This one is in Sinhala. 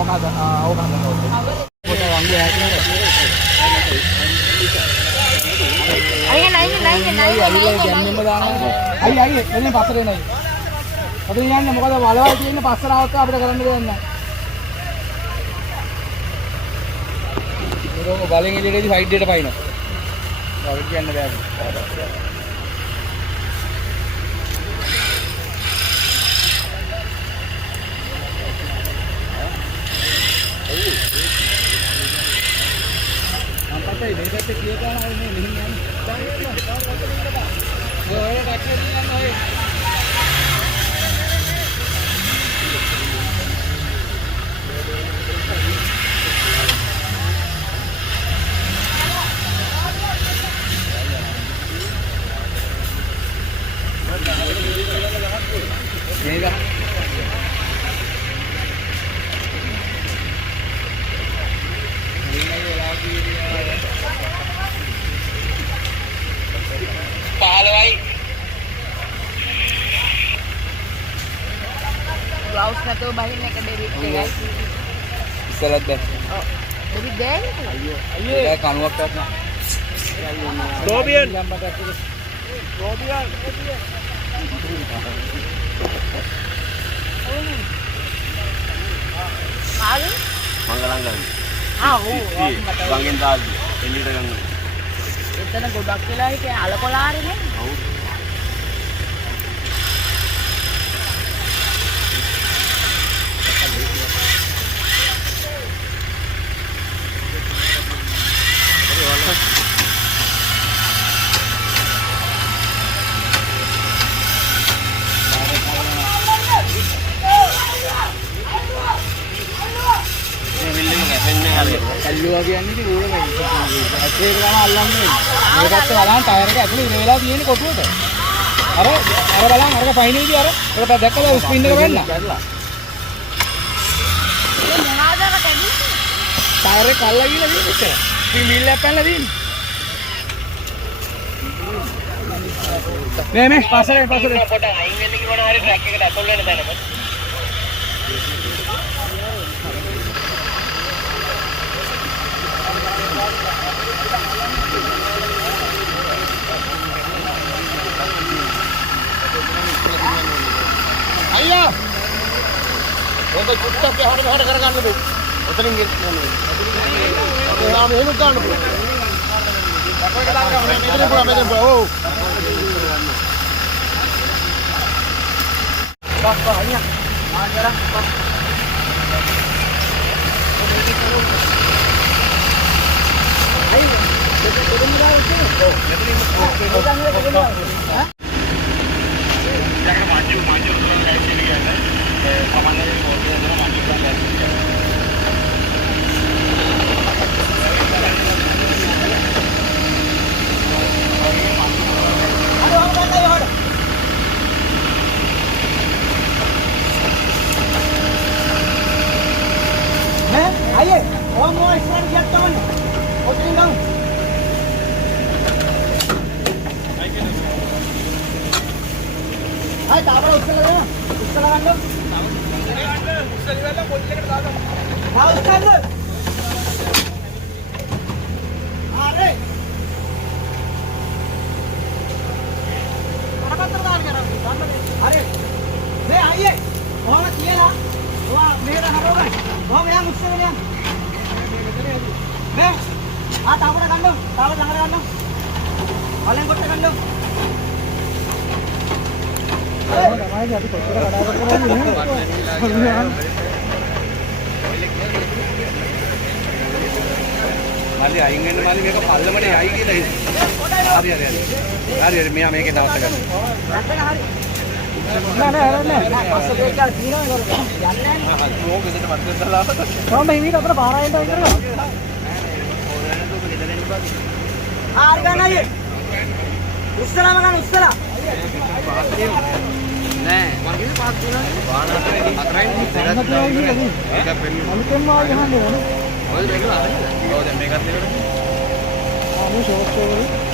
මොකද ඕක හදනවා පොත වංගු ඇතුලේ අයිය එන්නේ පස්සට එනයි. අපි යන්නේ මොකද වලවල් තියෙන පස්සරාවක් අපිට කරන්න දෙයක් නැහැ. ඒක බලෙන් එළියේදී සයිඩ් එකට පයින්න. වල කියන්න බෑ. අපතේ මේකට කියලා ආවේ නේ මෙහෙම යන්නේ. ඔය ටැක්ටර් යනවා ඔය. මේක Blouse නැතුව බහින්න එක ඩෙවිඩ් එකයි. ඉස්සලත් දැන්. ඔව්. ඩෙවිඩ් දැන් අයියෝ. ඒක කණුවක් ගන්න. රෝබියන්. රෝබියන්. ආවේ? මංගලංගම්. ඔව්. වංගෙන් දාල්දි. එළියට ගන්න. එතන ගොඩක් වෙලා හිටියේ අලකොලාරේ නේ. ඔව්. කල්ලුවා කියන්නේ ඉතින් ඕක නෙමෙයි. ඇත්තේ ගම අල්ලන්නේ. මේකත් බලන්න ටයර් එක ඇතුලේ ඉර වෙලා තියෙන්නේ කොටුවට. අර බලන්න අරක ෆයිනල්දී අර ඔකට දැක්කද ස්පින් එක වෙන්න. මොනවාද අර කැඩි? ටයර් එක කල්ලා ගිහලා තියෙන්නේ ඉතින්. ඉතින් මිල් එකක් පැනලා තියෙන්නේ. මේ පස්සට පොඩ අයින් වෙන්න කිව්වනම් හරි ට්‍රැක් එකට ඇතුල් වෙන්න දැනපොත්. අයියා ඔබ චුට්ටක් එහාට මෙහාට කරගන්න බෑ. ඔතනින් ගෙන්න. ඔයාම එහෙම ගන්න පුළුවන්. අපේ කතාව ගමන මෙතන පුළුවන්. ඔව්. බක්ක අයියා. ආන්දර බක්. අයියා දෙකෙන් දාලා ඉන්නේ. ඔව්. මෙතනින් ඈ? आइए और वो इस तरह किया तो ओपनिंग डाउन हाय टावर उससे लगा उससे लगा लो उससे लगा लो बोल के बता दो हां उसका अंदर अरे अरे ले आइए वहां मत ये ना वहां मेरा हरोगा वहां मैं मुझसे ले मैं आ टावर कांडो टावर लंगरे कांडो वालें कोट्टे कांडो माइक अभी कोट्टे कड़ा कर माली आएंगे ना माली मेरे को पालने में आएगी नहीं अरे अरे अरे अरे मैं आमें के दावत कर ना पास से क्या तीन है जानने वो किसी ने मत कर डाला हम भाई भी अपना बाहर आए तो इधर आ रहा ना ये उस तरह मकान उस तरह नहीं मांगी भी बात सुना बाहर अतराई नहीं तेरा तेरा पेन हम क्या मार यहाँ ले वो देखो आ रही है वो जब मेगा तेरे हाँ मैं शॉप